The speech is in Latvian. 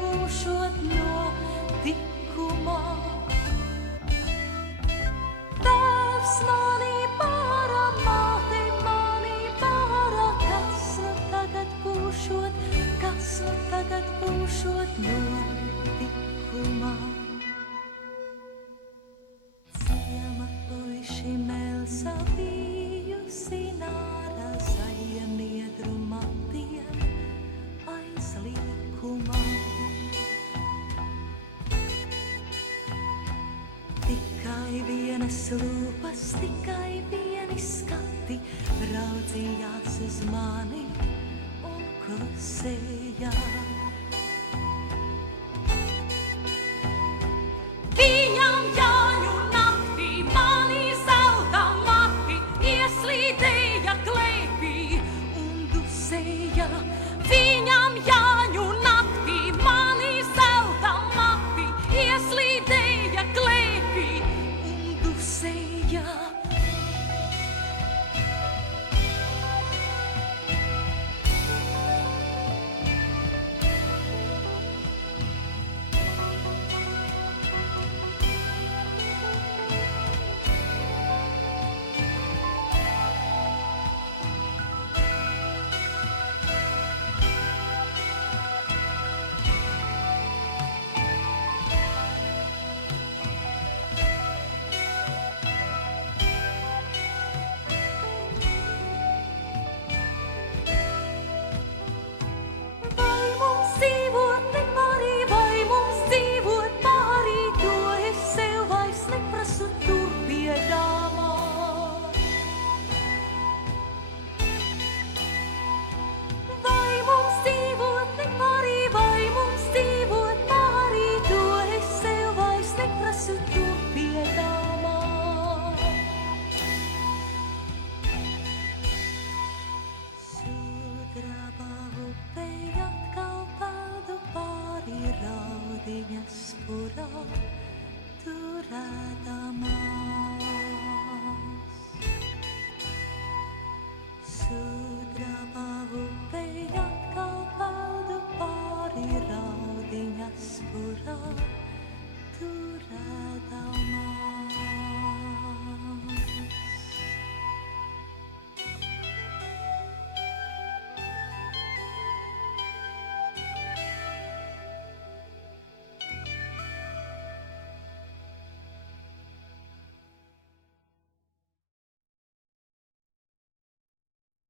būšot notikumā. Tēvs manī pārā, māte manī pārā, kas nu tagad būšot notikumā. Ciema puiši Melsa bijusi nārā zaļiem niedru matiem aiz līkumā. Tikai vienas lūpas, tikai vieni skati raudzījās uz mani un klusēja. Viņam Jāņu naktī manī zelta mati ieslīdēja klēpī un dusēja. Viņam Jāņu naktī manī zelta mati ieslīdēja klēpī un dusēja. Raudiņas purā turēdamās. Sudraba upei atkal peldu pāri raudiņas purā.